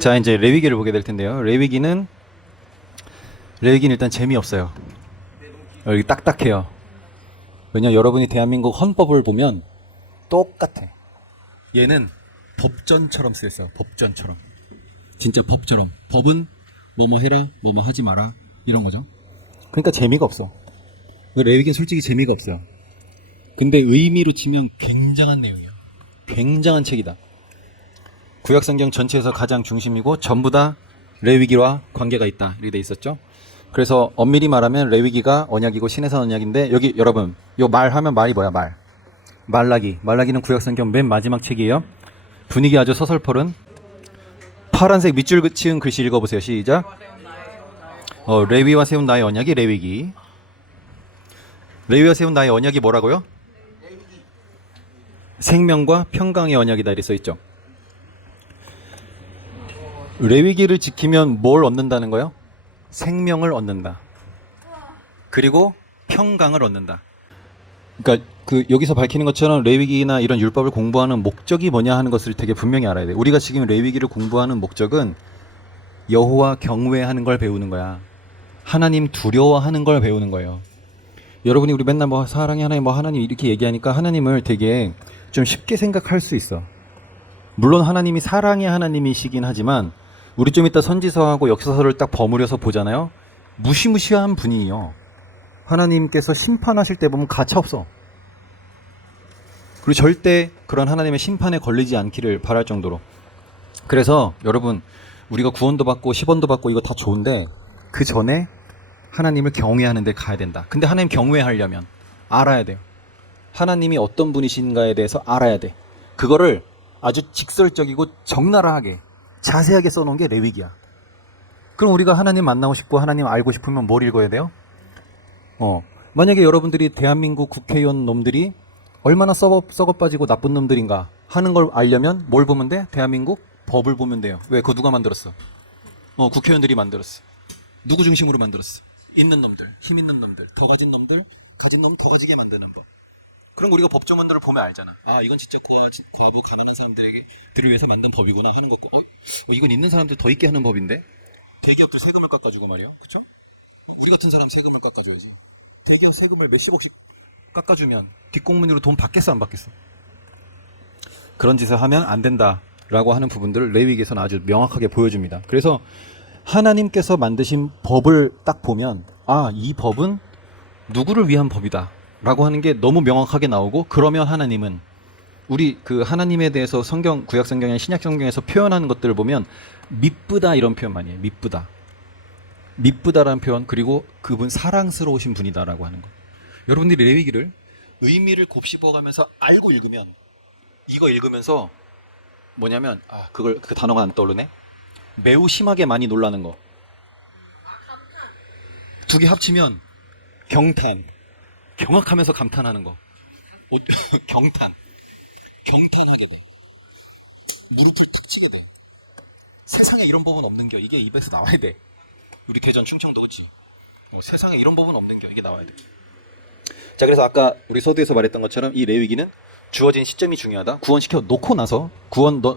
자, 이제 레위기를 보게 될 텐데요. 레위기는 일단 재미없어요. 여기 딱딱해요. 왜냐, 여러분이 대한민국 헌법을 보면 똑같아. 얘는 법전처럼 쓰였어요. 법전처럼. 진짜 법처럼. 법은 뭐뭐 해라, 뭐뭐 하지 마라, 이런 거죠. 그러니까 재미가 없어. 레위기는 솔직히 재미가 없어요. 근데 의미로 치면 굉장한 내용이에요. 굉장한 책이다. 구약성경 전체에서 가장 중심이고 전부 다 레위기와 관계가 있다, 이렇게 돼 있었죠. 그래서 엄밀히 말하면 레위기가 언약이고 신해산 언약인데, 여기 여러분 요 말하면 말이 뭐야? 말라기는 구약성경 맨 마지막 책이에요. 분위기 아주 서슬퍼른 파란색 밑줄 치은 글씨 읽어보세요. 시작. 레위와 세운 나의 언약이 레위기. 레위와 세운 나의 언약이 뭐라고요? 생명과 평강의 언약이다, 이렇게 써있죠. 레위기를 지키면 뭘 얻는다는 거예요? 생명을 얻는다. 그리고 평강을 얻는다. 그러니까 여기서 밝히는 것처럼 레위기나 이런 율법을 공부하는 목적이 뭐냐 하는 것을 되게 분명히 알아야 돼. 우리가 지금 레위기를 공부하는 목적은 여호와 경외하는 걸 배우는 거야. 하나님 두려워하는 걸 배우는 거예요. 여러분이 우리 맨날 뭐 사랑의 하나님, 뭐 하나님 이렇게 얘기하니까 하나님을 되게 좀 쉽게 생각할 수 있어. 물론 하나님이 사랑의 하나님이시긴 하지만 우리 좀 이따 선지서하고 역사서를 딱 버무려서 보잖아요. 무시무시한 분이에요. 하나님께서 심판하실 때 보면 가차없어. 그리고 절대 그런 하나님의 심판에 걸리지 않기를 바랄 정도로. 그래서 여러분, 우리가 구원도 받고 10원도 받고 이거 다 좋은데 그 전에 하나님을 경외하는 데 가야 된다. 근데 하나님 경외하려면 알아야 돼요. 하나님이 어떤 분이신가에 대해서 알아야 돼. 그거를 아주 직설적이고 적나라하게 자세하게 써놓은 게 레위기야. 그럼 우리가 하나님 만나고 싶고 하나님 알고 싶으면 뭘 읽어야 돼요? 만약에 여러분들이 대한민국 국회의원 놈들이 얼마나 썩어 빠지고 나쁜 놈들인가 하는 걸 알려면 뭘 보면 돼? 대한민국 법을 보면 돼요. 왜? 그거 누가 만들었어? 국회의원들이 만들었어. 누구 중심으로 만들었어? 있는 놈들, 힘 있는 놈들, 더 가진 놈들, 가진 놈 더 가지게 만드는 법. 그럼 우리가 법조문들을 보면 알잖아. 아, 이건 진짜 과부 가난한 사람들에게 들을 위해서 만든 법이구나 하는 것도, 이건 있는 사람들 더 있게 하는 법인데 대기업들 세금을 깎아주고 말이요, 그쵸? 우리 같은 사람 세금을 깎아줘야지. 대기업 세금을 몇십억씩 깎아주면 뒷공문으로 돈 받겠어, 안 받겠어? 그런 짓을 하면 안 된다라고 하는 부분들을 레위기에서는 아주 명확하게 보여줍니다. 그래서 하나님께서 만드신 법을 딱 보면, 이 법은 누구를 위한 법이다 라고 하는 게 너무 명확하게 나오고, 그러면 하나님은 우리 그 하나님에 대해서 구약 성경이나 신약 성경에서 표현하는 것들을 보면 미쁘다, 이런 표현 많이 해요. 미쁘다라는 표현, 그리고 그분 사랑스러우신 분이다라고 하는 거. 여러분들이 레위기를 의미를 곱씹어가면서 알고 읽으면, 이거 읽으면서 뭐냐면, 그 단어가 안 떠오르네. 매우 심하게 많이 놀라는 거. 두 개 합치면 경악하면서 감탄하는 거. 경탄하게 돼. 무릎을 툭 치게 돼. 세상에 이런 법은 없는겨. 이게 입에서 나와야 돼. 우리 대전 충청도, 그치? 세상에 이런 법은 없는겨. 이게 나와야 돼. 자, 그래서 아까 우리 서두에서 말했던 것처럼 이 레위기는 주어진 시점이 중요하다. 구원시켜 놓고 나서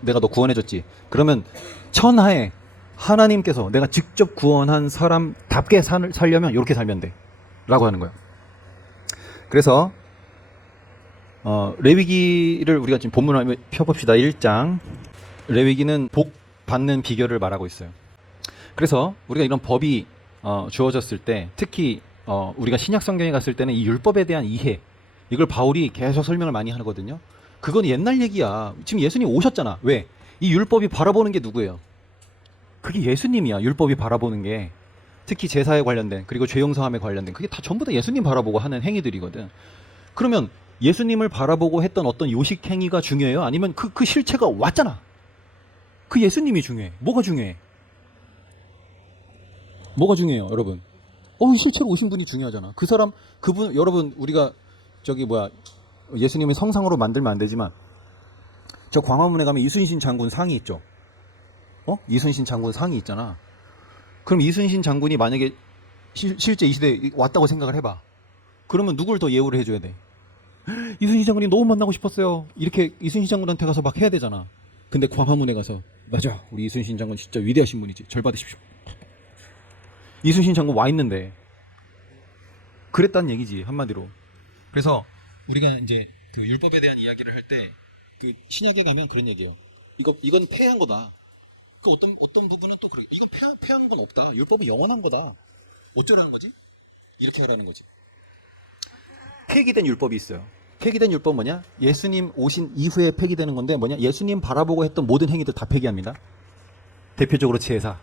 내가 너 구원해줬지. 그러면 천하에 하나님께서 내가 직접 구원한 사람답게 살려면 이렇게 살면 돼 라고 하는 거예요. 그래서 레위기를 우리가 지금 본문을 펴봅시다. 1장. 레위기는 복 받는 비결을 말하고 있어요. 그래서 우리가 이런 법이 주어졌을 때, 특히 우리가 신약 성경에 갔을 때는 이 율법에 대한 이해, 이걸 바울이 계속 설명을 많이 하거든요. 그건 옛날 얘기야. 지금 예수님 오셨잖아. 왜? 이 율법이 바라보는 게 누구예요? 그게 예수님이야. 율법이 바라보는 게. 특히 제사에 관련된, 그리고 죄 용서함에 관련된, 그게 다 전부 다 예수님 바라보고 하는 행위들이거든. 그러면 예수님을 바라보고 했던 어떤 요식 행위가 중요해요? 아니면 그 실체가 왔잖아. 그 예수님이 중요해. 뭐가 중요해? 뭐가 중요해요, 여러분? 실체로 오신 분이 중요하잖아. 그분, 여러분, 우리가 예수님을 성상으로 만들면 안 되지만, 저 광화문에 가면 이순신 장군 상이 있죠. 이순신 장군 상이 있잖아. 그럼 이순신 장군이 만약에 실제 이 시대에 왔다고 생각을 해봐. 그러면 누굴 더 예우를 해줘야 돼? 이순신 장군이 너무 만나고 싶었어요. 이렇게 이순신 장군한테 가서 막 해야 되잖아. 근데 광화문에 가서 맞아, 우리 이순신 장군 진짜 위대하신 분이지, 절 받으십시오. 이순신 장군 와 있는데 그랬다는 얘기지, 한마디로. 그래서 우리가 이제 그 율법에 대한 이야기를 할 때 그 신약에 가면 그런 얘기예요. 이건 폐한 거다. 그 어떤 부분은 또 그래. 이거 폐한 건 없다. 율법은 영원한 거다. 어쩌라는 거지? 이렇게 하라는 거지. 폐기된 율법이 있어요. 폐기된 율법 뭐냐? 예수님 오신 이후에 폐기되는 건데 뭐냐? 예수님 바라보고 했던 모든 행위들 다 폐기합니다. 대표적으로 제사.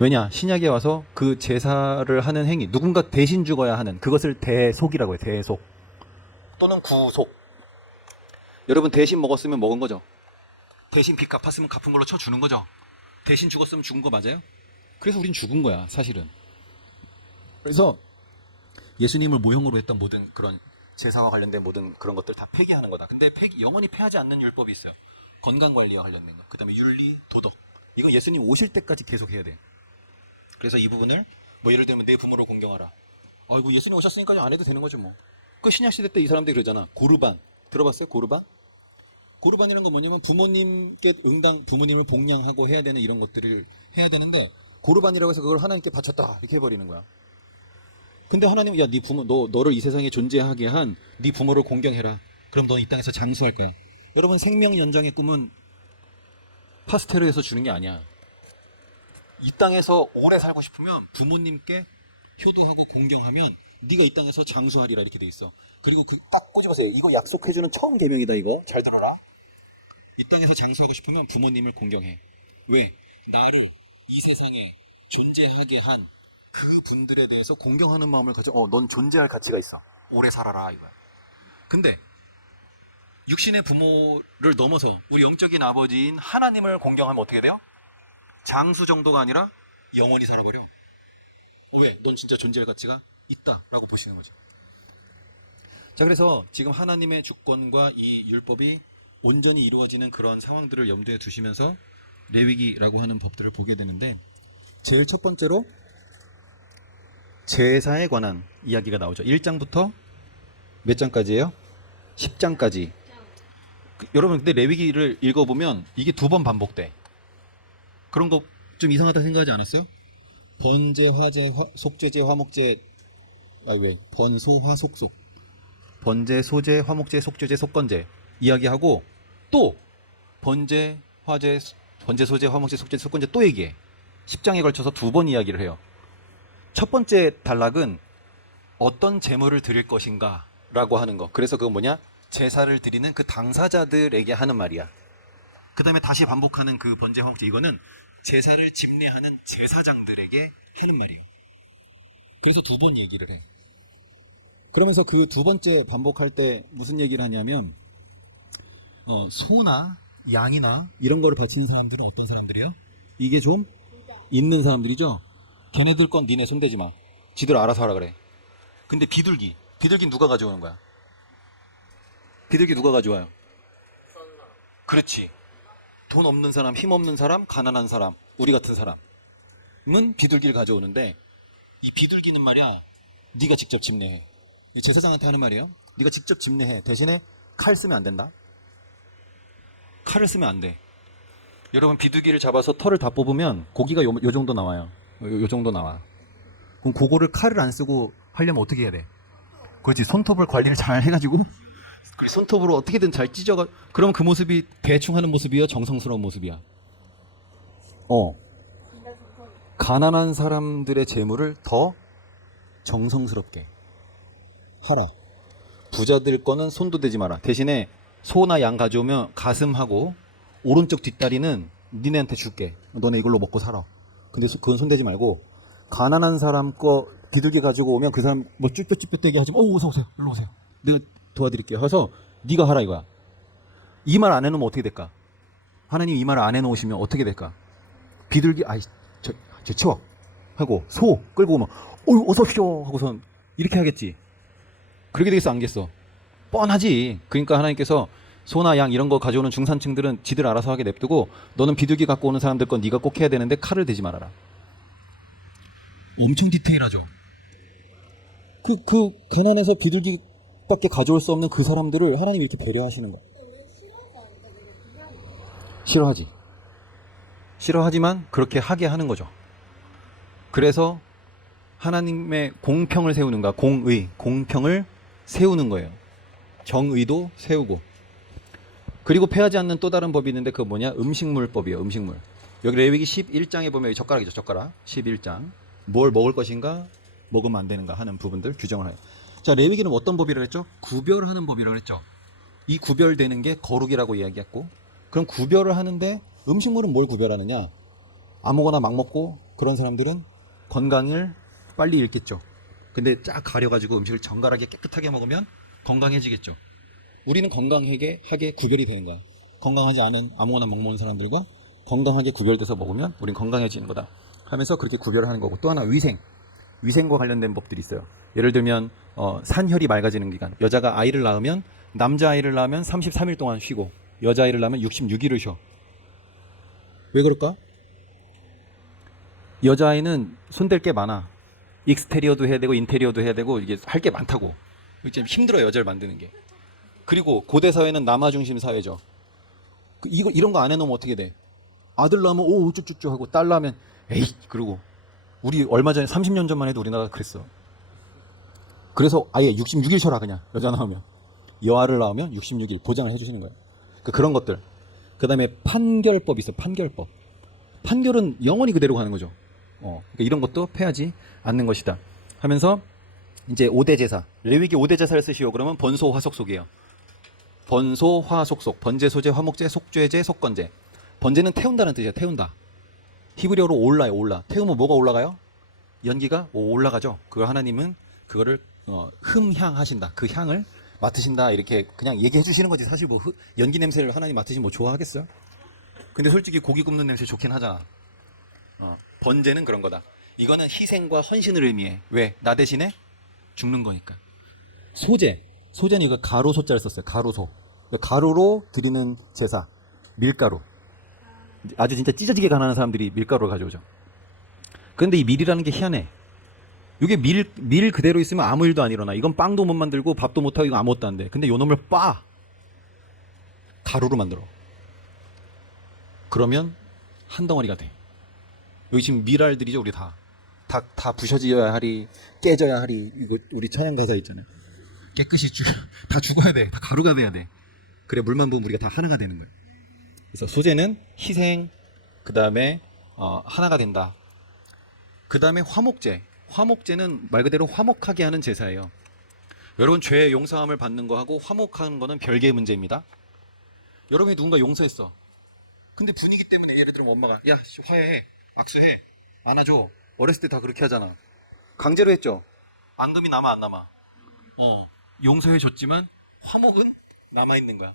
왜냐? 신약에 와서 그 제사를 하는 행위, 누군가 대신 죽어야 하는 그것을 대속이라고 해요. 대속. 또는 구속. 여러분 대신 먹었으면 먹은 거죠. 대신 빚 갚았으면 갚은 걸로 쳐주는 거죠. 대신 죽었으면 죽은 거 맞아요? 그래서 우린 죽은 거야, 사실은. 그래서 예수님을 모형으로 했던 모든 그런 제사와 관련된 모든 그런 것들 다 폐기하는 거다. 근데 영원히 폐하지 않는 율법이 있어요. 건강관리와 관련된 거. 그 다음에 윤리, 도덕. 이건 예수님 오실 때까지 계속 해야 돼. 그래서 이 부분을 뭐 예를 들면 내 부모를 공경하라. 아이고 예수님 오셨으니까 안 해도 되는 거죠 뭐. 그 신약 시대 때 이 사람들이 그러잖아. 고르반. 들어봤어요? 고르반? 고르반이라는 건 뭐냐면 부모님께 부모님을 복양하고 해야 되는 이런 것들을 해야 되는데 고르반이라고 해서 그걸 하나님께 바쳤다 이렇게 해버리는 거야. 근데 하나님은 야, 네 부모 너를 이 세상에 존재하게 한 네 부모를 공경해라. 그럼 너 이 땅에서 장수할 거야. 여러분 생명 연장의 꿈은 파스텔에서 주는 게 아니야. 이 땅에서 오래 살고 싶으면 부모님께 효도하고 공경하면 네가 이 땅에서 장수하리라 이렇게 돼 있어. 그리고 그 딱 꼬집어서 이거 약속해주는 처음 계명이다. 이거 잘 들어라. 이 땅에서 장수하고 싶으면 부모님을 공경해. 왜? 나를 이 세상에 존재하게 한 그 분들에 대해서 공경하는 마음을 가져. 넌 존재할 가치가 있어. 오래 살아라 이거야. 근데 육신의 부모를 넘어서 우리 영적인 아버지인 하나님을 공경하면 어떻게 돼요? 장수 정도가 아니라 영원히 살아버려. 왜? 넌 진짜 존재할 가치가 있다라고 보시는 거죠. 자, 그래서 지금 하나님의 주권과 이 율법이 온전히 이루어지는 그런 상황들을 염두에 두시면서 레위기라고 하는 법들을 보게 되는데, 제일 첫 번째로 제사에 관한 이야기가 나오죠. 1장부터 몇 장까지예요? 10장까지. 여러분 근데 레위기를 읽어보면 이게 2번 반복돼. 그런 거 좀 이상하다 생각하지 않았어요? 번제, 화제, 속죄제, 화목제, 번소, 화속속, 번제, 소제, 화목제, 속죄제, 속건제 이야기하고 또 번제, 화제, 소제, 화목제, 속죄제, 속건제 또 얘기해. 10장에 걸쳐서 2번 이야기를 해요. 첫 번째 단락은 어떤 제물을 드릴 것인가 라고 하는 거. 그래서 그건 뭐냐? 제사를 드리는 그 당사자들에게 하는 말이야. 그 다음에 다시 반복하는 그 번제, 화목제, 이거는 제사를 집례하는 제사장들에게 하는 말이에요. 그래서 2번 얘기를 해. 그러면서 그 2번째 반복할 때 무슨 얘기를 하냐면 소나 양이나 이런 거를 바치는 사람들은 어떤 사람들이야? 이게 좀 있는 사람들이죠. 걔네들 건 니네 손대지 마. 지들 알아서 하라 그래. 근데 비둘기 누가 가져오는 거야? 비둘기 누가 가져와요? 그렇지. 돈 없는 사람, 힘 없는 사람, 가난한 사람, 우리 같은 사람은 비둘기를 가져오는데, 이 비둘기는 말이야 네가 직접 집례해. 제사장한테 하는 말이에요. 네가 직접 집례해. 대신에 칼 쓰면 안 된다. 칼을 쓰면 안 돼. 여러분 비둘기를 잡아서 털을 다 뽑으면 고기가 요 정도 나와요. 요 정도 나와. 그럼 그거를 칼을 안 쓰고 하려면 어떻게 해야 돼? 그렇지. 손톱을 관리를 잘 해가지고 손톱으로 어떻게든 잘 찢어가. 그러면 그 모습이 대충 하는 모습이야? 정성스러운 모습이야? 가난한 사람들의 재물을 더 정성스럽게 하라. 부자들 거는 손도 대지 마라. 대신에 소나 양 가져오면 가슴하고 오른쪽 뒷다리는 니네한테 줄게. 너네 이걸로 먹고 살아. 근데 그건 손대지 말고, 가난한 사람 거 비둘기 가지고 오면 그 사람 뭐 쭈뼛쭈뼛대게 하지 마. 어서 오세요. 일로 오세요. 내가 도와드릴게요. 해서 네가 하라 이거야. 이 말 안 해놓으면 어떻게 될까? 하나님 이 말을 안 해놓으시면 어떻게 될까? 비둘기 저 치워 하고 소 끌고 오면 어서 오십시오 하고선 이렇게 하겠지. 그렇게 되겠어 안 겠어? 뻔하지. 그러니까 하나님께서 소나 양 이런 거 가져오는 중산층들은 지들 알아서 하게 냅두고, 너는 비둘기 갖고 오는 사람들 건 네가 꼭 해야 되는데 칼을 대지 말아라. 엄청 디테일하죠. 그 가난해서 비둘기밖에 가져올 수 없는 그 사람들을 하나님이 이렇게 배려하시는 거야. 싫어하지. 싫어하지만 그렇게 하게 하는 거죠. 그래서 하나님의 공평을 세우는가, 공평을 세우는 거예요. 정의도 세우고. 그리고 패하지 않는 또 다른 법이 있는데 그거 뭐냐? 음식물법이에요. 음식물. 여기 레위기 11장에 보면 여기 젓가락이죠. 젓가락. 11장. 뭘 먹을 것인가, 먹으면 안 되는가 하는 부분들 규정을 해요. 자, 레위기는 어떤 법이라고 했죠? 구별하는 법이라고 했죠. 이 구별되는 게 거룩이라고 이야기했고, 그럼 구별을 하는데 음식물은 뭘 구별하느냐? 아무거나 막 먹고 그런 사람들은 건강을 빨리 잃겠죠. 근데 쫙 가려가지고 음식을 정갈하게 깨끗하게 먹으면 건강해지겠죠. 우리는 건강하게 구별이 되는 거야. 건강하지 않은 아무거나 막 먹는 사람들과 건강하게 구별돼서 먹으면 우린 건강해지는 거다 하면서 그렇게 구별을 하는 거고, 또 하나 위생과 관련된 법들이 있어요. 예를 들면 산혈이 맑아지는 기간, 여자가 아이를 낳으면, 남자아이를 낳으면 33일 동안 쉬고 여자아이를 낳으면 66일을 쉬어. 왜 그럴까? 여자아이는 손댈 게 많아. 익스테리어도 해야 되고 인테리어도 해야 되고 이게 할 게 많다고. 좀 힘들어, 여자를 만드는 게. 그리고 고대 사회는 남아 중심 사회죠. 이런 거 안 해놓으면 어떻게 돼? 아들 낳으면 오 우쭈쭈쭈 하고, 딸 낳으면 에이 그러고. 우리 얼마 전에 30년 전만 해도 우리나라가 그랬어. 그래서 아예 66일 쉬어라 그냥, 여자 낳으면. 여아를 낳으면 66일 보장을 해주시는 거예요. 그런 것들. 그 다음에 판결법이 있어. 판결은 영원히 그대로 가는 거죠. 그러니까 이런 것도 패하지 않는 것이다 하면서 이제 5대 제사, 레위기 5대 제사를 쓰시오. 그러면 번소 화속속이에요. 번소 화속속, 번제 소제 화목제 속죄제 속건제. 번제는 태운다는 뜻이야. 태운다. 히브리어로 올라요. 올라. 태우면 뭐가 올라가요? 연기가 올라가죠. 그걸 하나님은 그거를 흠향하신다. 그 향을 맡으신다. 이렇게 그냥 얘기해 주시는 거지. 사실 뭐 연기 냄새를 하나님 맡으시면 뭐 좋아하겠어요? 근데 솔직히 고기 굽는 냄새 좋긴 하잖아. 번제는 그런 거다. 이거는 희생과 헌신을 의미해. 왜? 나 대신에 죽는 거니까. 소제는 이거 가로소자를 썼어요. 가로소. 가루로 드리는 제사. 밀가루. 아주 진짜 찢어지게 가난한 사람들이 밀가루를 가져오죠. 그런데 이 밀이라는 게 희한해. 이게 밀 그대로 있으면 아무 일도 안 일어나. 이건 빵도 못 만들고 밥도 못 하고 이거 아무것도 안 돼. 근데 요 놈을 가루로 만들어. 그러면 한 덩어리가 돼. 여기 지금 밀알들이죠. 우리 다 부셔져야 하리, 깨져야 하리. 이거 우리 천연 가사 있잖아요. 깨끗이 다 죽어야 돼. 다 가루가 돼야 돼. 그래 물만 부으면 우리가 다 하나가 되는 거예요. 그래서 소제는 희생, 그 다음에 하나가 된다. 그 다음에 화목제는 말 그대로 화목하게 하는 제사예요. 여러분, 죄 용서함을 받는 거하고 화목하는 거는 별개의 문제입니다. 여러분이 누군가 용서했어. 근데 분위기 때문에 예를 들면 엄마가 야 화해해, 악수해, 안아줘. 어렸을 때 다 그렇게 하잖아. 강제로 했죠. 앙금이 남아 안 남아? 용서해 줬지만 화목은 남아있는 거야.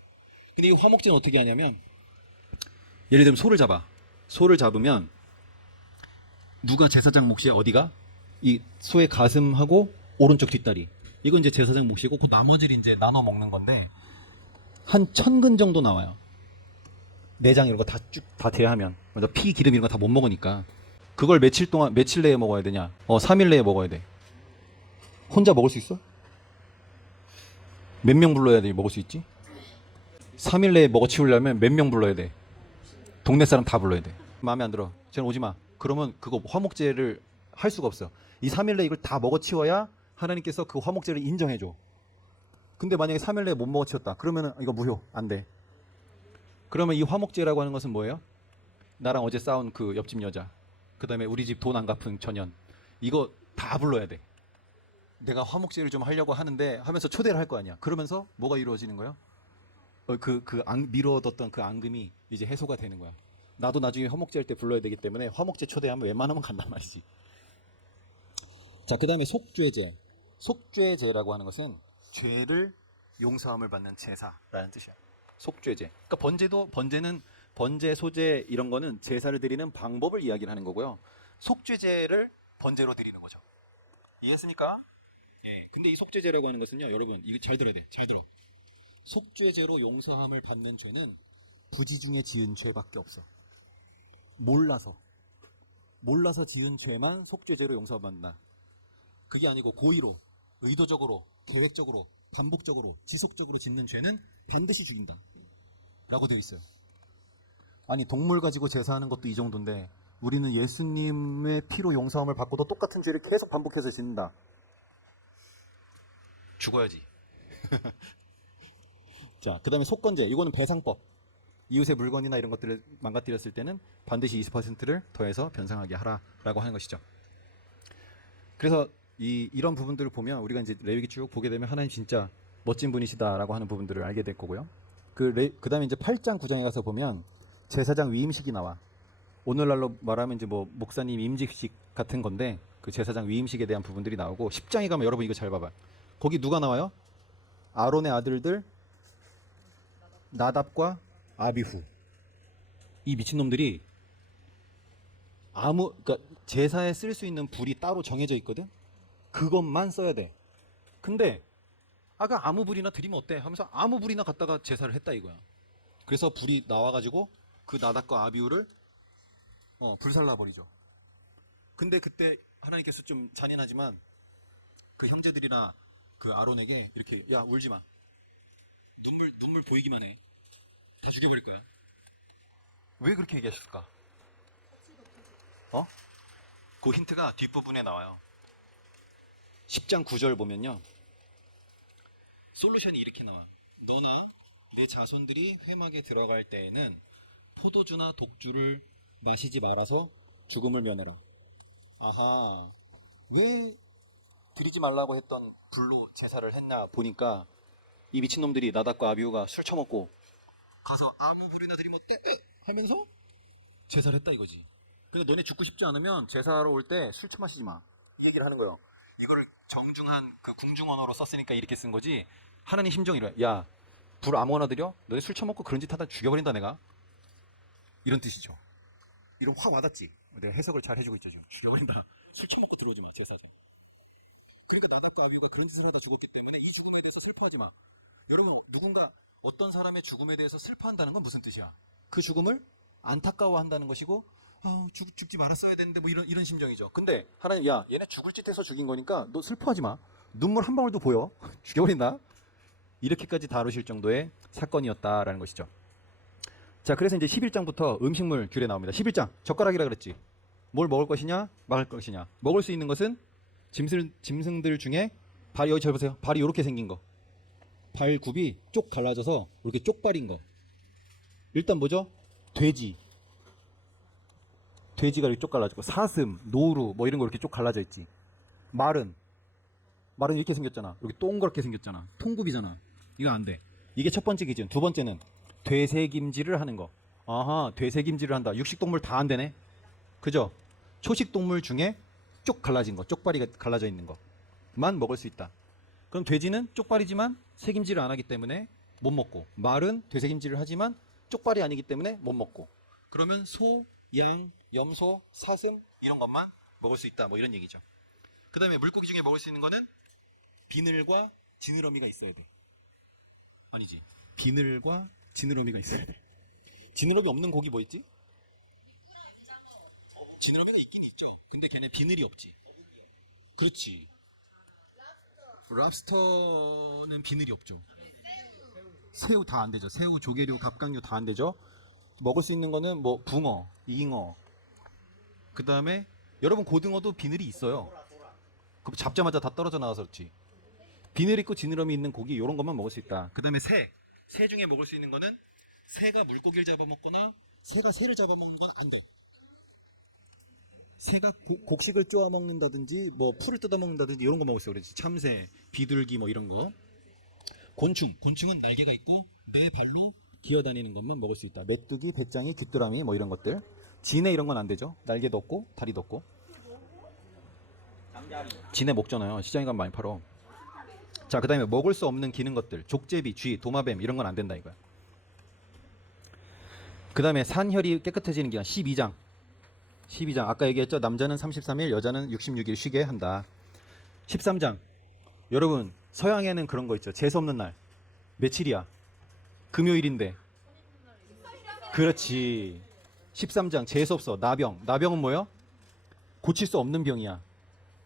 근데 이 화목제는 어떻게 하냐면, 예를 들면 소를 잡으면 누가 제사장 몫이 어디가? 이 소의 가슴하고 오른쪽 뒷다리. 이건 이제 제사장 몫이고, 그 나머지를 이제 나눠 먹는 건데 한 1000근 정도 나와요. 내장 이런 거 다 제하면. 피, 기름 이런 거 다 못 먹으니까. 그걸 며칠 내에 먹어야 되냐? 3일 내에 먹어야 돼. 혼자 먹을 수 있어? 몇 명 불러야 돼 먹을 수 있지? 3일 내에 먹어치우려면 몇 명 불러야 돼? 동네 사람 다 불러야 돼. 마음에 안 들어. 쟤는 오지 마. 그러면 그거 화목제를 할 수가 없어요. 이 3일 내에 이걸 다 먹어치워야 하나님께서 그 화목제를 인정해줘. 근데 만약에 3일 내에 못 먹어치웠다. 그러면 이거 무효. 안 돼. 그러면 이 화목제라고 하는 것은 뭐예요? 나랑 어제 싸운 그 옆집 여자, 그 다음에 우리 집 돈 안 갚은 전현, 이거 다 불러야 돼. 내가 화목제를 좀 하려고 하는데 하면서 초대를 할 거 아니야. 그러면서 뭐가 이루어지는 거예요? 미뤄뒀던 그 앙금이 이제 해소가 되는 거야. 나도 나중에 화목제 할 때 불러야 되기 때문에 화목제 초대하면 웬만하면 간단 말이지. 자, 그 다음에 속죄제라고 하는 것은 죄를 용서함을 받는 제사라는 뜻이야. 속죄제. 그러니까 번제는 번제, 소제 이런 거는 제사를 드리는 방법을 이야기를 하는 거고요. 속죄제를 번제로 드리는 거죠. 이해했습니까? 예. 근데 이 속죄제라고 하는 것은요, 여러분 이거 잘 들어야 돼. 잘 들어. 속죄제로 용서함을 받는 죄는 부지 중에 지은 죄밖에 없어. 몰라서 지은 죄만 속죄제로 용서받는다. 그게 아니고 고의로, 의도적으로, 계획적으로, 반복적으로, 지속적으로 짓는 죄는 반드시 죽인다 라고 되어 있어요. 아니 동물 가지고 제사하는 것도 이 정도인데 우리는 예수님의 피로 용서함을 받고도 똑같은 죄를 계속 반복해서 짓는다. 죽어야지. 자, 그 다음에 속건제. 이거는 배상법. 이웃의 물건이나 이런 것들을 망가뜨렸을 때는 반드시 20%를 더해서 변상하게 하라라고 하는 것이죠. 그래서 이런 부분들을 보면 우리가 이제 레위기 쭉 보게 되면 하나님 진짜 멋진 분이시다라고 하는 부분들을 알게 될 거고요. 그 다음에 이제 8장 9장에 가서 보면 제사장 위임식이 나와. 오늘날로 말하면 이제 뭐 목사님 임직식 같은 건데 그 제사장 위임식에 대한 부분들이 나오고 10장에 가면 여러분 이거 잘 봐봐. 거기 누가 나와요? 아론의 아들들 나답과 아비후. 이 미친놈들이 그러니까 제사에 쓸 수 있는 불이 따로 정해져 있거든. 그것만 써야 돼. 근데 아까 아무 불이나 드리면 어때? 하면서 아무 불이나 갖다가 제사를 했다 이거야. 그래서 불이 나와가지고 그 나답과 아비후를 불살라 버리죠. 근데 그때 하나님께서 좀 잔인하지만 그 형제들이나 그 아론에게 이렇게 야 울지 마. 눈물 보이기만 해. 다 죽여버릴 거야. 왜 그렇게 얘기하셨을까? 그 힌트가 뒷부분에 나와요. 10장 9절 보면요. 솔루션이 이렇게 나와. 너나 내 자손들이 회막에 들어갈 때에는 포도주나 독주를 마시지 말아서 죽음을 면해라. 아하. 왜 드리지 말라고 했던 불로 제사를 했나 보니까 이 미친놈들이 나답과 아비후가 술 처먹고 가서 아무 불이나 드리면 어때? 하면서 제사를 했다 이거지. 그러니까 너네 죽고 싶지 않으면 제사하러 올 때 술 처마시지 마. 이 얘기를 하는 거예요. 이거를 정중한 그 궁중 언어로 썼으니까 이렇게 쓴 거지. 하나님 심정이 이래. 야, 불 아무거나 드려? 너네 술 처먹고 그런 짓 하다 죽여버린다 내가. 이런 뜻이죠. 이런 확 와닿지. 내가 해석을 잘 해주고 있죠. 죽여버린다. 술 처먹고 들어오지 마. 제사죠. 그러니까 나답과 아비후가 그런 짓을 하다 죽었기 때문에 이 죽음에 대해서 슬퍼하지 마. 여러분 누군가 어떤 사람의 죽음에 대해서 슬퍼한다는 건 무슨 뜻이야? 그 죽음을 안타까워한다는 것이고 죽지 말았어야 되는데 뭐 이런 심정이죠. 근데 하나님 야 얘네 죽을 짓 해서 죽인 거니까 너 슬퍼하지 마. 눈물 한 방울도 보여. 죽여버린다. 이렇게까지 다루실 정도의 사건이었다라는 것이죠. 자, 그래서 이제 11장부터 음식물 규례 나옵니다. 11장 젓가락이라 그랬지. 뭘 먹을 것이냐 막을 것이냐. 먹을 수 있는 것은 짐승들 중에 발이 여기 잘 보세요. 발이 이렇게 생긴 거. 발굽이 쪽 갈라져서 이렇게 쪽발인 거. 일단 뭐죠? 돼지가 이렇게 쪽 갈라지고 사슴, 노루 뭐 이런 거 이렇게 쪽 갈라져 있지. 말은 이렇게 생겼잖아. 이렇게 동그랗게 생겼잖아. 통굽이잖아. 이거 안 돼. 이게 첫 번째 기준. 두 번째는 되새김질을 하는 거. 아하, 되새김질을 한다. 육식동물 다 안 되네. 그죠? 초식동물 중에 쪽 갈라진 거, 쪽발이 갈라져 있는 거만 먹을 수 있다. 그럼 돼지는 쪽발이지만 새김질을 안 하기 때문에 못 먹고, 말은 되새김질을 하지만 쪽발이 아니기 때문에 못 먹고, 그러면 소, 양, 염소, 사슴 이런 것만 먹을 수 있다. 뭐 이런 얘기죠. 그 다음에 물고기 중에 먹을 수 있는 거는 비늘과 지느러미가 있어야 돼. 아니지. 비늘과 지느러미가 있어야 돼. 지느러미 없는 고기 뭐 있지? 지느러미가 있긴 있죠. 근데 걔네 비늘이 없지. 그렇지. 랍스터는 비늘이 없죠. 새우 다 안 되죠. 새우, 조개류, 갑각류 다 안 되죠. 먹을 수 있는 거는 뭐 붕어, 잉어. 그 다음에 여러분 고등어도 비늘이 있어요. 그럼 잡자마자 다 떨어져 나와서 그렇지. 비늘 있고 지느러미 있는 고기 이런 것만 먹을 수 있다. 그 다음에 새 중에 먹을 수 있는 거는 새가 물고기를 잡아먹거나 새가 새를 잡아먹는 건 안 돼. 새가 곡식을 쪼아 먹는다든지 뭐 풀을 뜯어 먹는다든지 이런 거 먹을 수 있어. 그렇지. 참새, 비둘기 뭐 이런 거. 곤충은 날개가 있고 네 발로 기어다니는 것만 먹을 수 있다. 메뚜기, 백장이, 귀뚜라미 뭐 이런 것들. 진해 이런 건 안 되죠. 날개도 없고 다리도 없고. 진해 먹잖아요. 시장에 가면 많이 팔어. 자, 그 다음에 먹을 수 없는 기는 것들. 족제비, 쥐, 도마뱀 이런 건 안 된다 이거야. 그 다음에 산혈이 깨끗해지는 기간 12장. 아까 얘기했죠. 남자는 33일, 여자는 66일 쉬게 한다. 13장. 여러분 서양에는 그런 거 있죠. 재수 없는 날. 며칠이야? 금요일인데. 그렇지. 13장 재수 없어. 나병. 나병은 뭐예요? 고칠 수 없는 병이야.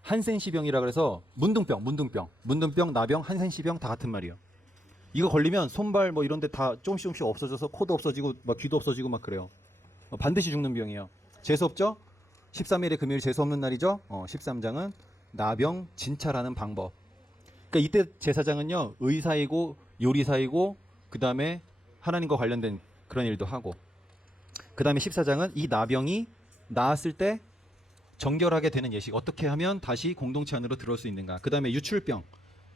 한센시병이라 그래서 문둥병, 나병, 한센시병 다 같은 말이에요. 이거 걸리면 손발 뭐 이런 데 다 조금씩 없어져서 코도 없어지고 막 귀도 없어지고 막 그래요. 반드시 죽는 병이에요. 재수 없죠? 13일에 금요일 재수 없는 날이죠? 13장은 나병 진찰하는 방법. 그러니까 이때 제사장은요, 의사이고 요리사이고 그 다음에 하나님과 관련된 그런 일도 하고, 그 다음에 14장은 이 나병이 나았을 때 정결하게 되는 예식, 어떻게 하면 다시 공동체 안으로 들어올 수 있는가. 그 다음에 유출병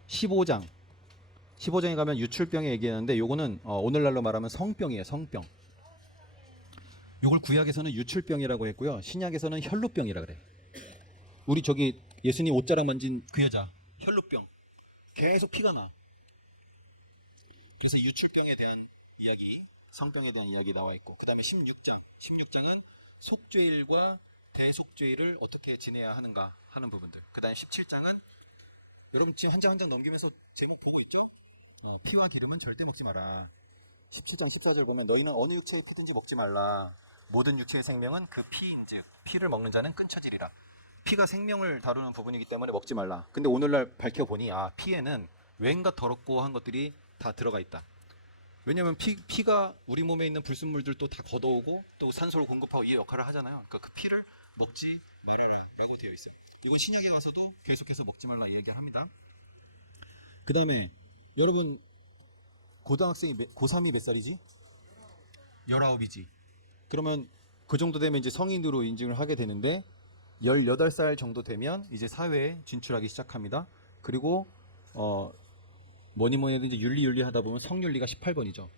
15장에 가면 유출병에 얘기하는데, 요거는 오늘날로 말하면 성병이에요. 성병. 요걸 구약에서는 유출병이라고 했고요, 신약에서는 혈루병이라 그래. 우리 저기 예수님 옷자락 만진 그 여자, 혈루병, 계속 피가 나. 그래서 유출병에 대한 이야기, 성병에 대한 이야기 나와 있고, 그 다음에 16장은 속죄일과 대속죄일을 어떻게 지내야 하는가 하는 부분들. 그 다음에 17장은 여러분 지금 한 장 한 장 넘기면서 제목 보고 있죠? 피와 기름은 절대 먹지 마라. 17장 14절 보면 너희는 어느 육체의 피든지 먹지 말라. 모든 육체의 생명은 그 피인즉 피를 먹는 자는 끊쳐지리라. 피가 생명을 다루는 부분이기 때문에 먹지 말라. 근데 오늘날 밝혀보니 피에는 왠가 더럽고 한 것들이 다 들어가 있다. 왜냐면 피가 우리 몸에 있는 불순물들도 다 걷어오고 또 산소를 공급하고 이 역할을 하잖아요. 그러니까 그 피를 먹지 말아라 라고 되어 있어요. 이건 신약에 가서도 계속해서 먹지 말라 이야기를 합니다. 그 다음에 여러분 고등학생이 고3이 몇 살이지? 19이지. 그러면 그 정도 되면 이제 성인으로 인증을 하게 되는데, 18살 정도 되면 이제 사회에 진출하기 시작합니다. 그리고 뭐니 해도 이제 윤리 하다 보면 성윤리가 18번이죠.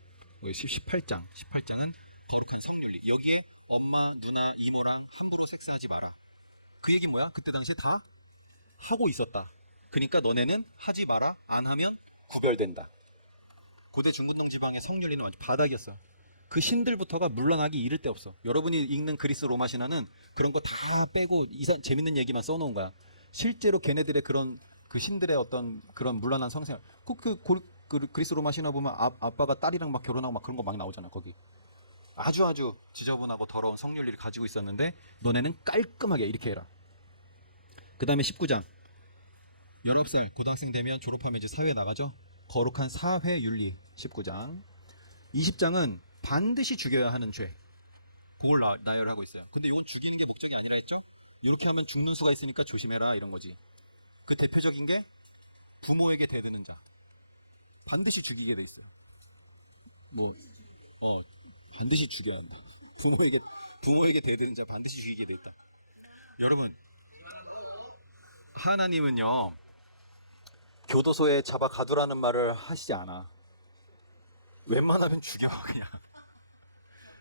18장은 거룩한 성윤리. 여기에 엄마, 누나, 이모랑 함부로 섹스하지 마라. 그 얘기 뭐야? 그때 당시에 다 하고 있었다. 그러니까 너네는 하지 마라. 안 하면 구별된다. 고대 중근동 지방의 성윤리는 완전 바닥이었어요. 그 신들부터가 물러나기 이를 데 없어. 여러분이 읽는 그리스 로마 신화는 그런 거 다 빼고 재밌는 얘기만 써놓은 거야. 실제로 걔네들의 그런 그 신들의 어떤 그런 물러난 성생활. 그리스 로마 신화 보면 아빠가 딸이랑 막 결혼하고 막 그런 거 막 나오잖아. 거기 아주 지저분하고 더러운 성윤리를 가지고 있었는데, 너네는 깔끔하게 이렇게 해라. 그 다음에 19장 19살 고등학생 되면 졸업하면 이제 사회에 나가죠. 거룩한 사회윤리 19장. 20장은 반드시 죽여야 하는 죄, 그걸 나열하고 있어요. 근데 이건 죽이는 게 목적이 아니라 했죠. 이렇게 하면 죽는 수가 있으니까 조심해라 이런 거지. 그 대표적인 게 부모에게 대드는 자, 반드시 죽이게 돼 있어요. 반드시 죽여야 한다. 부모에게 대드는 자 반드시 죽이게 돼 있다. 여러분, 하나님은요 교도소에 잡아 가두라는 말을 하시지 않아. 웬만하면 죽여 그냥.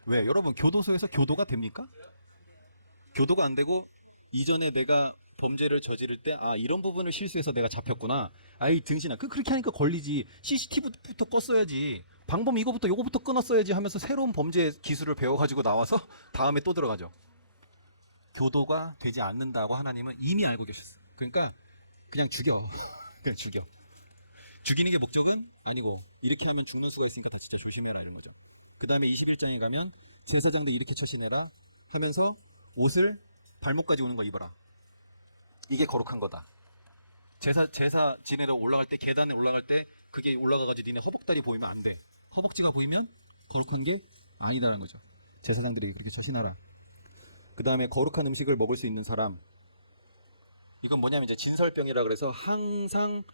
왜? 여러분, 교도소에서 교도가 됩니까? 교도가 안 되고, 이전에 내가 범죄를 저지를 때 이런 부분을 실수해서 내가 잡혔구나, 아이 등신아, 그렇게 하니까 걸리지. CCTV부터 껐어야지, 방범 요거부터 끊었어야지 하면서 새로운 범죄 기술을 배워가지고 나와서 다음에 또 들어가죠. 교도가 되지 않는다고 하나님은 이미 알고 계셨어. 그러니까 그냥 죽여. 그냥 죽여. 죽이는 게 목적은 아니고, 이렇게 하면 죽는 수가 있으니까 다 진짜 조심해라 이런 거죠. 그 다음에 21장에 가면 제사장도 이렇게 처신해라 하면서 옷을 발목까지 오는 거 입어라. 이게 거룩한 거다. 제사 지내러 올라갈 때, 계단에 올라갈 때 그게 올라가가지고 니네 허벅다리 보이면 안 돼. 허벅지가 보이면 거룩한 게 아니다라는 거죠. 제사장들이 그렇게 처신하라. 그 다음에 거룩한 음식을 먹을 수 있는 사람, 이건 뭐냐면 이제 진설병이라 그래서 항상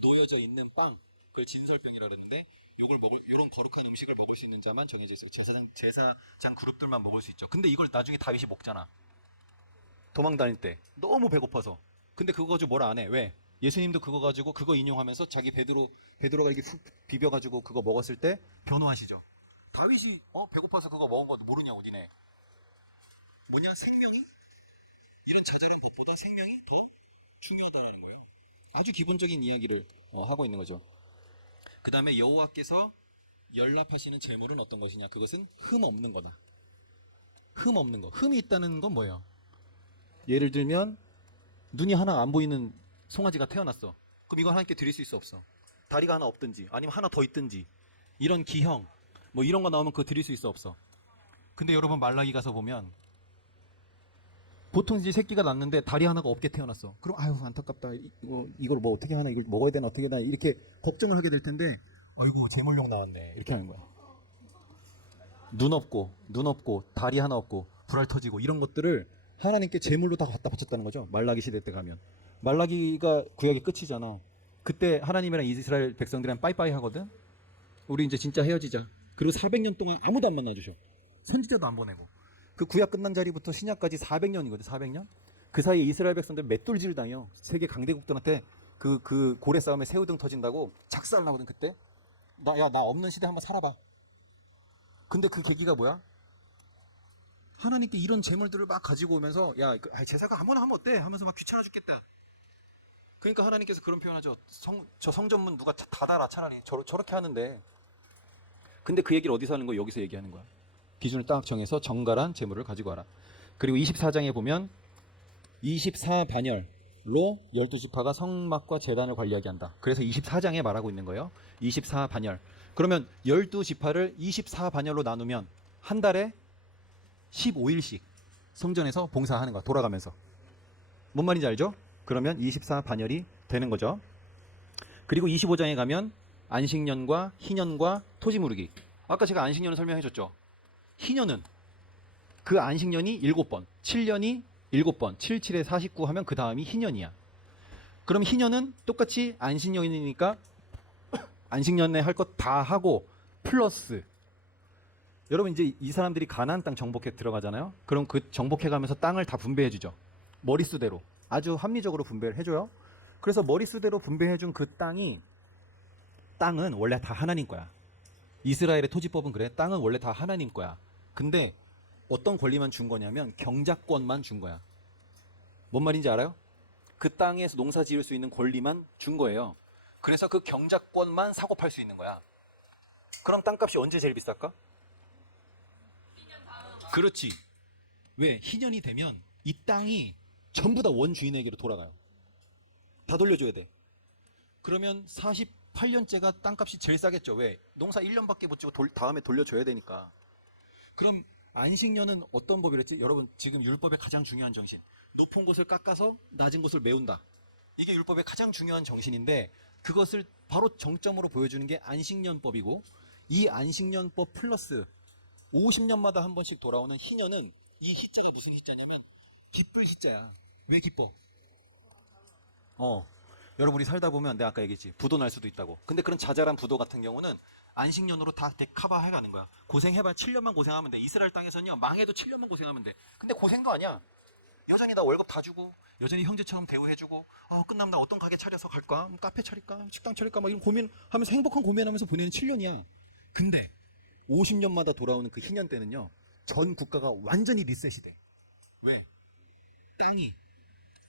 놓여져 있는 빵, 그걸 진설병이라 그랬는데, 이런 거룩한 음식을 먹을 수 있는 자만 정해져 있어요. 제사장 그룹들만 먹을 수 있죠. 근데 이걸 나중에 다윗이 먹잖아. 도망 다닐 때 너무 배고파서. 근데 그거 가지고 뭐라 안 해. 왜? 예수님도 그거 가지고 그거 인용하면서 자기 베드로가 이렇게 훅 비벼가지고 그거 먹었을 때 변호하시죠. 다윗이 배고파서 그거 먹은 거 모르냐고 니네. 뭐냐, 생명이? 이런 자잘한 것보다 생명이 더 중요하다라는 거예요. 아주 기본적인 이야기를 하고 있는 거죠. 그 다음에 여호와께서 연락하시는 제물은 어떤 것이냐? 그것은 흠 없는 거다. 흠 없는 거. 흠이 있다는 건 뭐예요? 예를 들면 눈이 하나 안 보이는 송아지가 태어났어. 그럼 이건 하나님께 드릴 수 있어, 없어? 다리가 하나 없든지 아니면 하나 더 있든지, 이런 기형 뭐 이런 거 나오면 그거 드릴 수 있어, 없어? 근데 여러분, 말라기 가서 보면 보통 이제 새끼가 났는데 다리 하나가 없게 태어났어. 그럼 아유 안타깝다. 이걸 뭐 어떻게 하나, 이걸 먹어야 되나 어떻게 되나 이렇게 걱정을 하게 될 텐데, 아이고 제물용 나왔네 이렇게 하는 거야. 눈 없고 다리 하나 없고 불알 터지고 이런 것들을 하나님께 제물로 다 갖다 바쳤다는 거죠. 말라기 시대 때 가면. 말라기가 구약의 끝이잖아. 그때 하나님이랑 이스라엘 백성들이랑 빠이빠이 하거든. 우리 이제 진짜 헤어지자. 그리고 400년 동안 아무도 안 만나주셔. 선지자도 안 보내고. 그 구약 끝난 자리부터 신약까지 400년이거든. 400년. 그 사이에 이스라엘 백성들 맷돌질 당해요. 세계 강대국들한테 그 고래 싸움에 새우등 터진다고 작살나거든. 그때 나 없는 시대 한번 살아봐. 근데 그 계기가 뭐야? 하나님께 이런 재물들을 막 가지고 오면서 제사가 아무나 하면 어때? 하면서 막 귀찮아 죽겠다. 그러니까 하나님께서 그런 표현하죠. 저 성전문 누가 닫아라 차라리. 저렇게 하는데. 근데 그 얘기를 어디서 하는 거야? 여기서 얘기하는 거야. 기준을 딱 정해서 정갈한 재물을 가지고 와라. 그리고 24장에 보면 24반열로 12지파가 성막과 제단을 관리하게 한다. 그래서 24장에 말하고 있는 거예요. 24반열. 그러면 12지파를 24반열로 나누면 한 달에 15일씩 성전에서 봉사하는 거야. 돌아가면서. 뭔 말인지 알죠? 그러면 24반열이 되는 거죠. 그리고 25장에 가면 안식년과 희년과 토지 무르기. 아까 제가 안식년을 설명해 줬죠. 희년은 그 안식년이 7번, 7년이 7번, 7, 7에 49 하면 그 다음이 희년이야. 그럼 희년은 똑같이 안식년이니까 안식년에 할 것 다 하고 플러스 여러분 이제 이 사람들이 가나안 땅 정복해 들어가잖아요. 그럼 그 정복해 가면서 땅을 다 분배해 주죠. 머릿수대로. 아주 합리적으로 분배를 해줘요. 그래서 머릿수대로 분배해 준 그 땅은 원래 다 하나님 거야. 이스라엘의 토지법은 그래. 땅은 원래 다 하나님 거야. 근데 어떤 권리만 준 거냐면 경작권만 준 거야. 뭔 말인지 알아요? 그 땅에서 농사 지을 수 있는 권리만 준 거예요. 그래서 그 경작권만 사고 팔 수 있는 거야. 그럼 땅값이 언제 제일 비쌀까? 그렇지. 왜? 희년이 되면 이 땅이 전부 다 원주인에게로 돌아가요. 다 돌려줘야 돼. 그러면 48년째가 땅값이 제일 싸겠죠. 왜? 농사 1년밖에 못 지고 다음에 돌려줘야 되니까. 그럼 안식년은 어떤 법이랬지? 여러분 지금 율법의 가장 중요한 정신. 높은 곳을 깎아서 낮은 곳을 메운다. 이게 율법의 가장 중요한 정신인데 그것을 바로 정점으로 보여주는 게 안식년법이고 이 안식년법 플러스 50년마다 한 번씩 돌아오는 희년은 이 희자가 무슨 희자냐면 기쁠 희자야. 왜 기뻐? 여러분 우리 살다 보면 내가 아까 얘기했지. 부도 날 수도 있다고. 근데 그런 자잘한 부도 같은 경우는 안식년으로 다 커버해가는 거야. 고생해봐 7년만 고생하면 돼. 이스라엘 땅에서는요 망해도 7년만 고생하면 돼. 근데 고생도 아니야. 여전히 나 월급 다 주고 여전히 형제처럼 대우해주고 끝나면 나 어떤 가게 차려서 갈까? 카페 차릴까? 식당 차릴까? 막 이런 고민하면서 행복한 고민하면서 보내는 7년이야. 근데 50년마다 돌아오는 그 희년 때는요 전 국가가 완전히 리셋이 돼. 왜? 땅이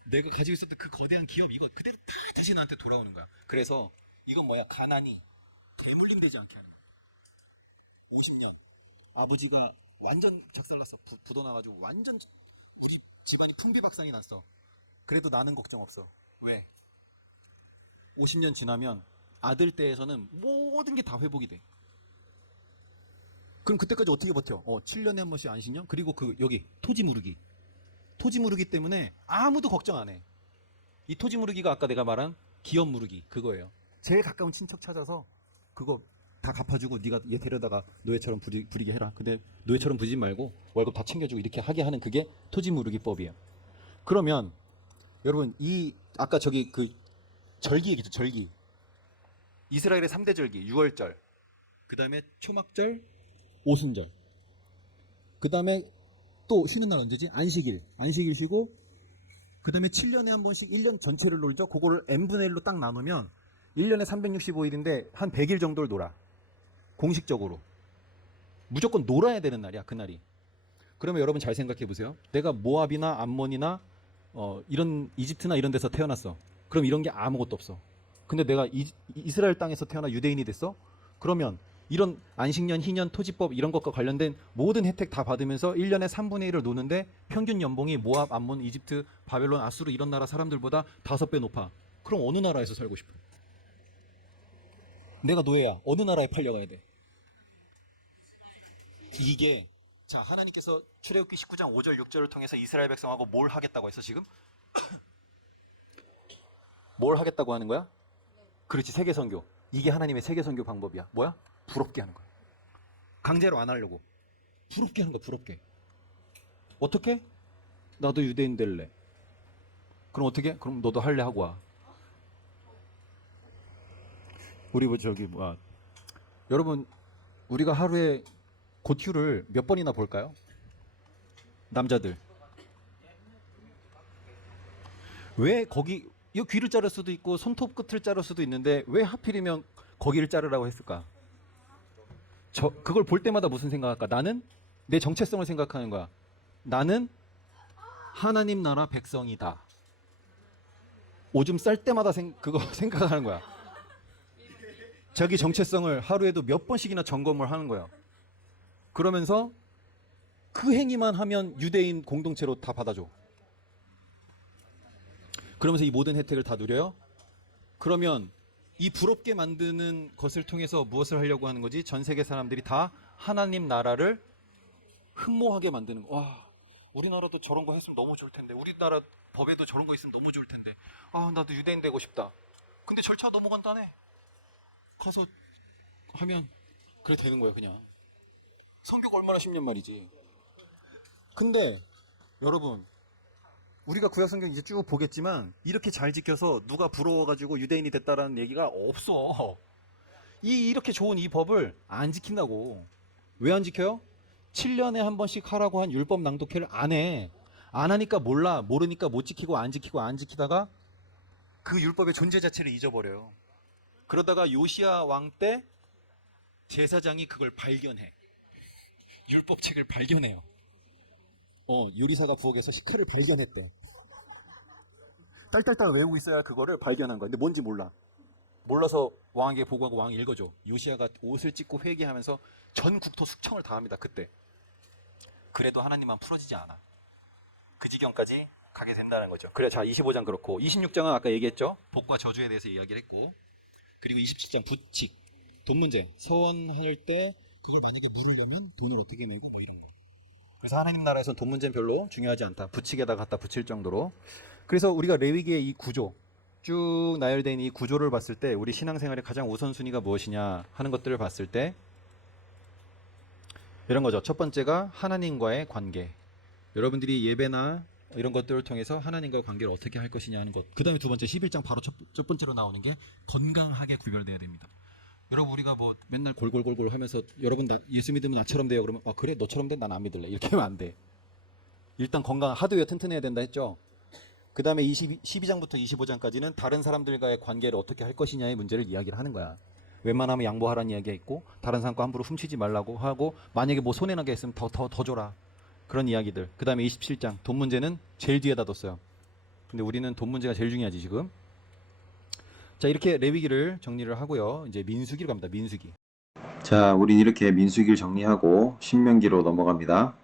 내가 가지고 있었던 그 거대한 기업 이거 그대로 다 다시 나한테 돌아오는 거야. 그래서 이건 뭐야? 가난이 대물림 되지 않게 하는 거야. 50년 아버지가 완전 작살났어. 부도 나가지고 완전 우리 집안이 풍비박산이 났어. 그래도 나는 걱정 없어. 왜? 50년 지나면 아들 때에서는 모든 게 다 회복이 돼. 그럼 그때까지 어떻게 버텨? 7년에 한 번씩 안식년? 그리고 여기 토지 무르기. 토지 무르기 때문에 아무도 걱정 안 해. 이 토지 무르기가 아까 내가 말한 기업 무르기 그거예요. 제일 가까운 친척 찾아서 그거 다 갚아주고 네가 얘 데려다가 노예처럼 부리게 해라. 근데 노예처럼 부리지 말고 월급 다 챙겨주고 이렇게 하게 하는 그게 토지 무르기법이에요. 그러면 여러분 아까 저기 그 절기 얘기죠. 절기. 이스라엘의 3대 절기. 6월절. 그 다음에 초막절, 오순절. 그 다음에 또 쉬는 날 언제지? 안식일. 안식일 쉬고 그 다음에 7년에 한 번씩 1년 전체를 놀죠. 그거를 n분의 1로 딱 나누면 1년에 365일인데 한 100일 정도를 놀아. 공식적으로. 무조건 놀아야 되는 날이야. 그날이. 그러면 여러분 잘 생각해 보세요. 내가 모압이나 암몬이나 이런 이집트나 이런 데서 태어났어. 그럼 이런 게 아무것도 없어. 근데 내가 이스라엘 땅에서 태어나 유대인이 됐어? 그러면 이런 안식년, 희년, 토지법 이런 것과 관련된 모든 혜택 다 받으면서 1년에 3분의 1을 노는데 평균 연봉이 모압, 암몬, 이집트, 바벨론, 아수르 이런 나라 사람들보다 5배 높아. 그럼 어느 나라에서 살고 싶어? 내가 노예야. 어느 나라에 팔려가야 돼? 이게 자 하나님께서 출애굽기 19장 5절 6절을 통해서 이스라엘 백성하고 뭘 하겠다고 했어 지금? 뭘 하겠다고 하는 거야? 그렇지 세계선교. 이게 하나님의 세계선교 방법이야. 뭐야? 부럽게 하는 거야. 강제로 안 하려고. 부럽게 하는 거야, 부럽게. 어떻게? 나도 유대인 될래. 그럼 어떻게? 그럼 너도 할래 하고 와. 우리 뭐 저기 뭐야. 여러분, 우리가 하루에 고튜를 몇 번이나 볼까요? 남자들. 왜 거기 이 귀를 자를 수도 있고 손톱 끝을 자를 수도 있는데 왜 하필이면 거기를 자르라고 했을까? 그걸 볼 때마다 무슨 생각할까? 나는 내 정체성을 생각하는 거야. 나는 하나님 나라 백성이다. 오줌 쌀 때마다 그거 생각하는 거야. 자기 정체성을 하루에도 몇 번씩이나 점검을 하는 거야. 그러면서 그 행위만 하면 유대인 공동체로 다 받아줘. 그러면서 이 모든 혜택을 다 누려요. 그러면 이 부럽게 만드는 것을 통해서 무엇을 하려고 하는 거지? 전 세계 사람들이 다 하나님 나라를 흠모하게 만드는 거. 와, 우리나라도 저런 거 했으면 너무 좋을 텐데. 우리나라 법에도 저런 거 있으면 너무 좋을 텐데. 아, 나도 유대인 되고 싶다. 근데 절차가 너무 간단해. 가서 하면 그래 되는 거예요, 그냥. 성격 얼마나 쉽냔 말이지. 근데 여러분, 우리가 구약 성경 이제 쭉 보겠지만 이렇게 잘 지켜서 누가 부러워가지고 유대인이 됐다라는 얘기가 없어. 이렇게 좋은 이 법을 안 지킨다고. 왜 안 지켜요? 7년에 한 번씩 하라고 한 율법 낭독회를 안 해. 안 하니까 몰라. 모르니까 못 지키고 안 지키고 안 지키다가 그 율법의 존재 자체를 잊어버려요. 그러다가 요시야 왕 때 제사장이 그걸 발견해. 율법책을 발견해요. 요리사가 부엌에서 시크를 발견했대. 딸딸딸 외우고 있어야 그거를 발견한 거야. 근데 뭔지 몰라. 몰라서 왕에게 보고하고 왕이 읽어줘. 요시야가 옷을 찢고 회개하면서 전 국토 숙청을 다합니다. 그때. 그래도 하나님만 풀어지지 않아. 그 지경까지 가게 된다는 거죠. 그래, 자 25장 그렇고 26장은 아까 얘기했죠. 복과 저주에 대해서 이야기를 했고, 그리고 27장 부칙, 돈 문제. 서원할 때 그걸 만약에 물으려면 돈을 어떻게 내고 뭐 이런 거. 그래서 하나님 나라에서는 돈 문제는 별로 중요하지 않다. 부칙에다 갖다 붙일 정도로. 그래서 우리가 레위기의 이 구조, 쭉 나열된 이 구조를 봤을 때 우리 신앙생활의 가장 우선순위가 무엇이냐 하는 것들을 봤을 때 이런 거죠. 첫 번째가 하나님과의 관계. 여러분들이 예배나 이런 것들을 통해서 하나님과의 관계를 어떻게 할 것이냐 하는 것. 그 다음에 두 번째 11장 바로 첫 번째로 나오는 게 건강하게 구별돼야 됩니다. 여러분 우리가 뭐 맨날 골골골골 하면서 여러분 예수 믿으면 나처럼 돼요. 그러면 아 그래 너처럼 돼? 난 안 믿을래. 이렇게 하면 안 돼. 일단 건강 하드웨어 튼튼해야 된다 했죠. 그 다음에 12장부터 25장까지는 다른 사람들과의 관계를 어떻게 할 것이냐의 문제를 이야기를 하는 거야. 웬만하면 양보하라는 이야기가 있고 다른 사람 거 함부로 훔치지 말라고 하고 만약에 뭐 손해나게 했으면 더 줘라. 그런 이야기들. 그 다음에 27장 돈 문제는 제일 뒤에다 뒀어요. 근데 우리는 돈 문제가 제일 중요하지 지금. 자 이렇게 레위기를 정리를 하고요. 이제 민수기로 갑니다. 민수기. 자 우린 이렇게 민수기를 정리하고 신명기로 넘어갑니다.